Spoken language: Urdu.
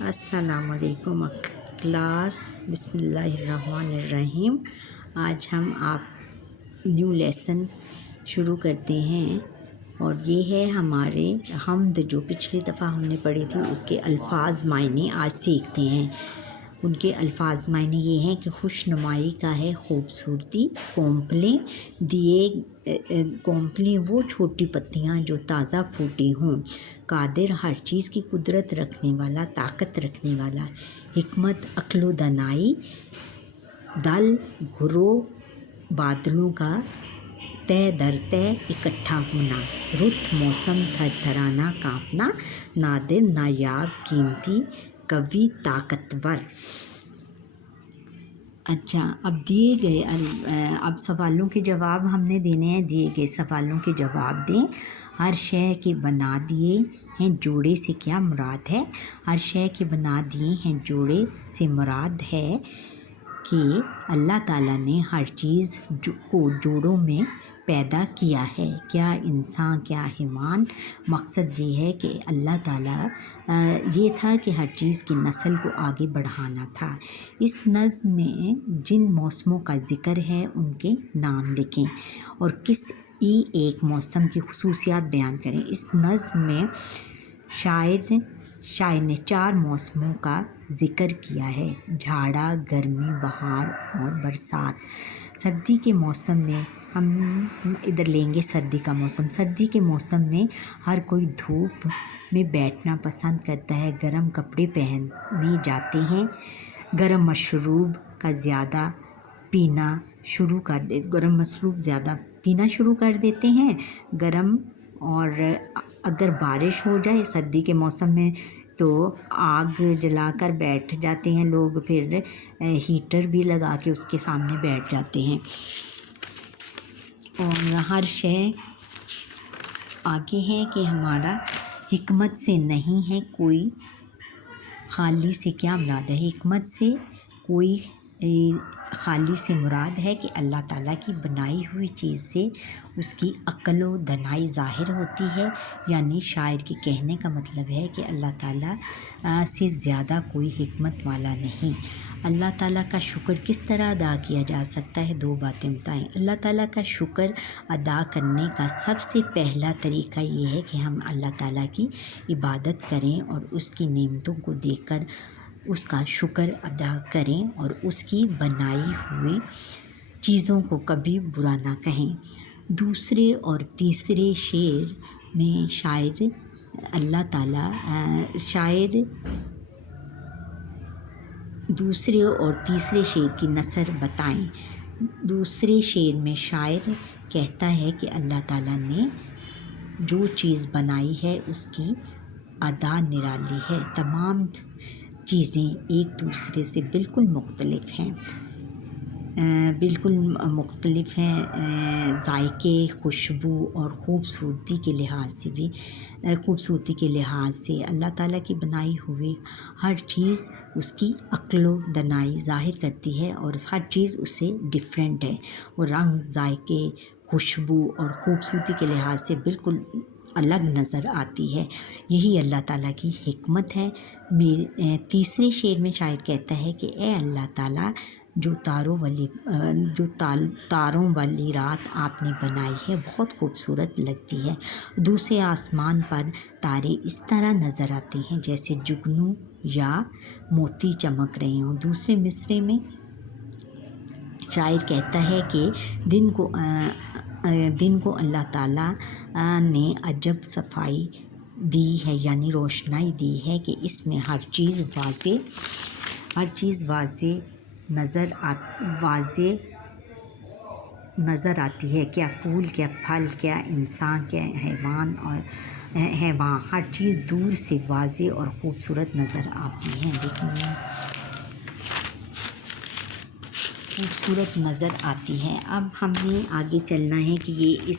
السلام علیکم کلاس، بسم اللہ الرحمن الرحیم۔ آج ہم آپ نیو لیسن شروع کرتے ہیں اور یہ ہے ہمارے حمد جو پچھلی دفعہ ہم نے پڑھی تھی، اس کے الفاظ معنی آج سیکھتے ہیں۔ ان کے الفاظ معنی یہ ہیں کہ خوش نمائی کا ہے خوبصورتی، کونپلیں کونپلیں وہ چھوٹی پتیاں جو تازہ پھوٹی ہوں، قادر ہر چیز کی قدرت رکھنے والا، طاقت رکھنے والا، حکمت عقل و دانائی، دل گروہ بادلوں کا تہ در تہ اکٹھا ہونا، رت موسم تھر تھرانا کانپنا، نادر نایاب قیمتی قوی طاقتور۔ اچھا، اب دیے گئے اب سوالوں کے جواب ہم نے دینے ہیں۔ دیے گئے سوالوں کے جواب دیں۔ ہر شے کے بنا دیے ہیں جوڑے سے کیا مراد ہے؟ ہر شے کے بنا دیے ہیں جوڑے سے مراد ہے کہ اللہ تعالیٰ نے ہر چیز کو جوڑوں میں پیدا کیا ہے۔ کیا انسان، کیا حیوان؟ مقصد یہ ہے کہ اللہ تعالیٰ یہ تھا کہ ہر چیز کی نسل کو آگے بڑھانا تھا۔ اس نظم میں جن موسموں کا ذکر ہے ان کے نام لکھیں اور کسی ایک موسم کی خصوصیات بیان کریں۔ اس نظم میں شاعر نے 4 موسموں کا ذکر کیا ہے: جھاڑا، گرمی، بہار اور برسات۔ سردی کے موسم میں ہم ادھر لیں گے سردی کا موسم۔ سردی کے موسم میں ہر کوئی دھوپ میں بیٹھنا پسند کرتا ہے، گرم کپڑے پہنے جاتے ہیں، گرم مشروب زیادہ پینا شروع کر دیتے ہیں۔ اور اگر بارش ہو جائے سردی کے موسم میں تو آگ جلا کر بیٹھ جاتے ہیں لوگ، پھر ہیٹر بھی لگا کے اس کے سامنے بیٹھ جاتے ہیں۔ اور ہر شے آگے ہے کہ ہمارا حکمت سے نہیں ہے کوئی خالی سے کیا مراد ہے؟ حکمت سے کوئی خالی سے مراد ہے کہ اللہ تعالیٰ کی بنائی ہوئی چیز سے اس کی عقل و دانائی ظاہر ہوتی ہے، یعنی شاعر کے کہنے کا مطلب ہے کہ اللہ تعالیٰ سے زیادہ کوئی حکمت والا نہیں۔ اللہ تعالیٰ کا شکر کس طرح ادا کیا جا سکتا ہے؟ 2 باتیں بتائیں۔ اللہ تعالیٰ کا شکر ادا کرنے کا سب سے پہلا طریقہ یہ ہے کہ ہم اللہ تعالیٰ کی عبادت کریں اور اس کی نعمتوں کو دیکھ کر اس کا شکر ادا کریں اور اس کی بنائی ہوئی چیزوں کو کبھی برا نہ کہیں۔ دوسرے اور تیسرے شعر میں شاعر دوسرے اور تیسرے شعر کی نثر بتائیں۔ دوسرے شعر میں شاعر کہتا ہے کہ اللہ تعالیٰ نے جو چیز بنائی ہے اس کی ادا نرالی ہے، تمام چیزیں ایک دوسرے سے بالکل مختلف ہیں، ذائقے، خوشبو اور خوبصورتی کے لحاظ سے اللہ تعالیٰ کی بنائی ہوئی ہر چیز اس کی عقل و دانائی ظاہر کرتی ہے اور ہر چیز اس سے ڈفرینٹ ہے، وہ رنگ، ذائقے، خوشبو اور خوبصورتی کے لحاظ سے بالکل الگ نظر آتی ہے۔ یہی اللہ تعالیٰ کی حکمت ہے۔ تیسرے شعر میں شاعر کہتا ہے کہ اے اللہ تعالیٰ، جو تاروں والی رات آپ نے بنائی ہے بہت خوبصورت لگتی ہے۔ دوسرے آسمان پر تارے اس طرح نظر آتے ہیں جیسے جگنو یا موتی چمک رہے ہوں۔ دوسرے مصرعے میں شاعر کہتا ہے کہ دن کو اللہ تعالیٰ نے عجب صفائی دی ہے، یعنی روشنائی دی ہے کہ اس میں ہر چیز واضح نظر آتی ہے، کیا پھول، کیا پھل، کیا انسان، کیا حیوان، ہر چیز دور سے واضح اور خوبصورت نظر آتی ہے، خوبصورت نظر آتی ہے۔ اب ہمیں آگے چلنا ہے کہ یہ اس